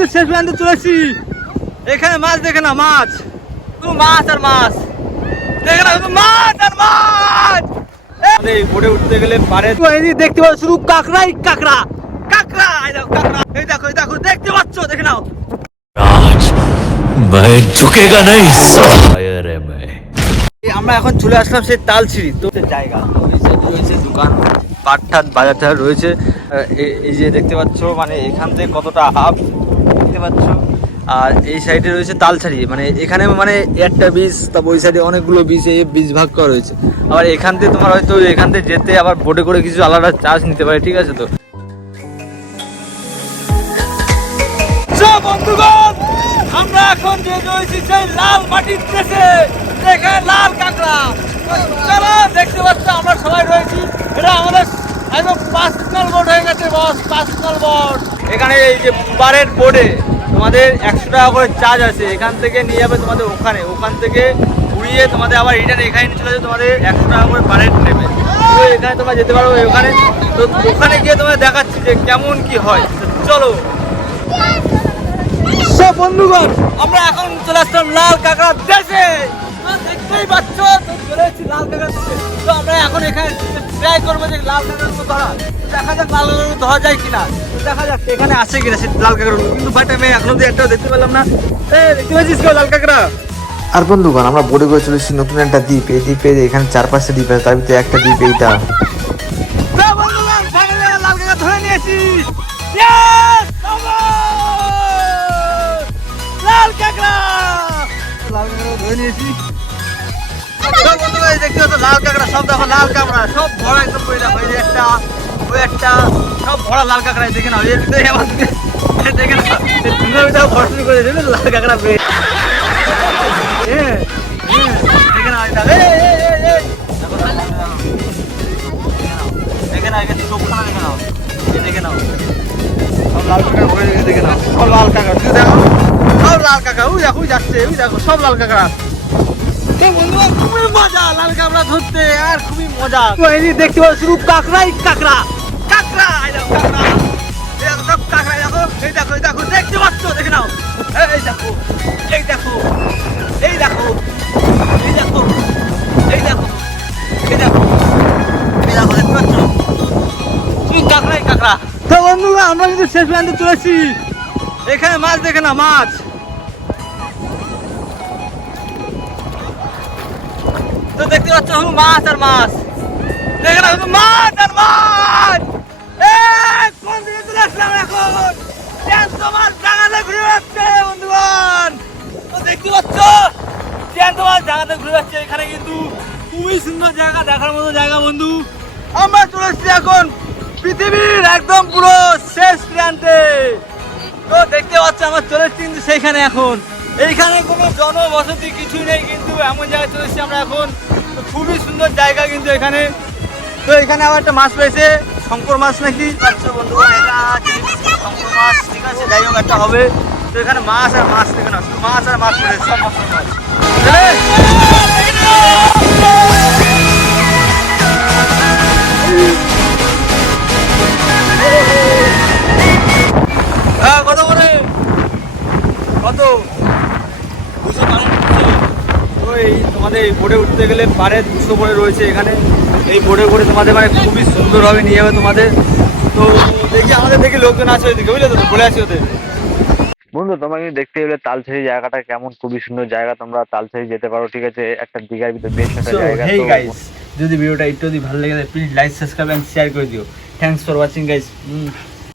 কিন্তু শেষ পর্যন্ত চলেছি এখানে মাছ দেখে না মাছ শুধু মাছ আর মাছ দেখে না শুধু মাছ আর মাছ এই বোটে উঠতে গেলে পারে দেখতে পাচ্ছ শুধু কাঁকড়াই কাঁকড়া কাঁকড়া এই দেখো কাঁকড়া এই দেখো এই দেখো দেখতে পাচ্ছ দেখে নাও आज मैं झुकेगा नहीं शायर है मैं এই আমরা এখন চলে আসলাম সেই তালছিড়ি তো সেই জায়গা তো এই সাইডে রয়েছে দোকান পাট ঠাট বাজার টাজার রয়েছে আহ, এ- এই যে দেখতে পাচ্ছ মানে এখান থেকে কতটা আপ দেখতে পাচ্ছ। আর এই সাইডে রয়েছে তালছাড়ি মানে এখানে মানে একটা বীজ তারপর ওই সাইডে অনেকগুলো বীজ এই বীজ ভাগ করা রয়েছে। আবার এখান থেকে তোমার হয়তো এখান থেকে যেতে আবার বোটে করে কিছু আলাদা চার্জ নিতে পারে ঠিক আছে তো? বন্ধুগণ আমরা এখন যে রয়েছি সেই লাল মাটির দেশে দেখে লাল কাঁকড়া। দেখতে পাচ্ছ আমরা সবাই রয়েছি। এটা আমাদের একদম পার্সোনাল বোর্ড হয়ে গেছে বস পার্সোনাল বোর্ড এখানে এই যে বারের বোর্ডে তোমাদের একশো টাকা করে চার্জ আছে, এখান থেকে নিয়ে যাবে তোমাদের ওখানে। ওখান থেকে ঘুরিয়ে তোমাদের আবার রিটার্ন এখানে নিয়ে চলে যাবে তোমাদের একশো টাকা করে বারের নেবে। তো এখানে তোমরা যেতে পারো, ওখানে তো ওখানে গিয়ে তোমাদের দেখাচ্ছি যে কেমন কি হয়। চলো। বন্ধুগণ, আমরা এখন চলে আসলাম লাল কাঁকড়ার দেশে। দেখতেই পাচ্ছ, তো চলে এসেছি লাল কাঁকড়ার তো আমরা এখন এখানে ট্রাই করব যে লাল কাঁকড়ার তো ধরা। দেখা যাক লাল কাঁকড়া ধরা যায় কিনা। দেখা যাক এখানে আছে কিনা সে লাল কাঁকড়া কিন্তু বাট আমি এখনও তো একটাও দেখতে পেলাম না। এ দেখতে পাচ্ছিস কেউ লাল কাঁকড়া? আর বন্ধুগণ আমরা বোর্ডে করে চলেছি নতুন একটা দ্বীপ। এই দ্বীপে এখানে চার পাঁচটা দ্বীপ আছে তার ভিতরে একটা দ্বীপ এইটা। দেখতে লাল কাঁকড়া সব দেখো লাল কাঁকড়া সব ভরা একদম যে একটা। ওই একটা সব ভরা লাল কাঁকড়া দেখে এই দেখে শুরু করে লাল কাঁকড়া হ্যাঁ, হ্যাঁ, এখানে দেখে লাল কাঁকড়া দেখে সব লাল কাঁকড়া। তুই দেখো। সব লাল কাঁকড়া। ওই দেখো যাচ্ছে ওই দেখো। সব লাল কাঁকড়া। খুবই মজা লাল কাঁকড়া ধরতে। আর খুবই মজা। দেখতে পাচ্ছ শুধু কাঁকড়াই কাঁকড়া। দেখতে পাচ্ছ দেখে নাও দেখো এই দেখো এই দেখো এই দেখো এই দেখো এই কাঁকড়া তো বন্ধুরা আমরা কিন্তু শেষ চলেছি এখানে মাছ দেখে না মাছ তো দেখতে পাচ্ছ মাছ আর মাছ দেখে না মাছ আর মাছ আসলাম এখন জ্যান্ত মাছ জাগাতে ঘুরে বেড়াচ্ছে, বন্ধুগণ। তো দেখতে পাচ্ছ? জ্যান্ত মাছ জাগাতে ঘুরে বেড়াচ্ছে, এখানে কিন্তু খুবই সুন্দর জায়গা, দেখার মতো জায়গা, বন্ধু। আমরা চলে এসেছি এখন পৃথিবীর একদম পুরো শেষ প্রান্তে। তো দেখতে পাচ্ছ, আমার চলে এসেছি কিন্তু সেইখানে এখন। এইখানে কোনো জনবসতি কিছু নেই কিন্তু, এমন জায়গায় চলে এসেছি আমরা এখন। খুবই সুন্দর জায়গা কিন্তু এখানে। তো এখানে আবার একটা মাছ রয়েছে, শঙ্কর মাছ নাকি? আচ্ছা এটা শঙ্কর মাছ? ঠিক আছে, যাই হোক, একটা হবে। তো এখানে মাছ আর মাছ মাছ আর মাছ সব হ্যাঁ কত করে? কত? দুশো টাকা তো তোমাদের এই বোর্ডে উঠতে গেলে পারে দুশো করে রয়েছে এখানে। এই বোর্ডে করে তোমাদের মানে খুবই সুন্দরভাবে নিয়ে যাবে তোমাদের। তো দেখি আমাদের দেখি লোকজন আছে ওইদিকে বুঝলে তো? বলে আছি ওদের। বন্ধু তোমাকে দেখতে গেলে তালছড়ি জায়গাটা কেমন? খুবই সুন্দর জায়গা। তোমরা তালছড়ি যেতে পারো ঠিক আছে? একটা দীঘার ভিতরে বেশ একটা জায়গা। হেই গাইস যদি ভিডিওটা একটু যদি ভালো লেগে please like subscribe and share করে দিও। Thanks for watching guys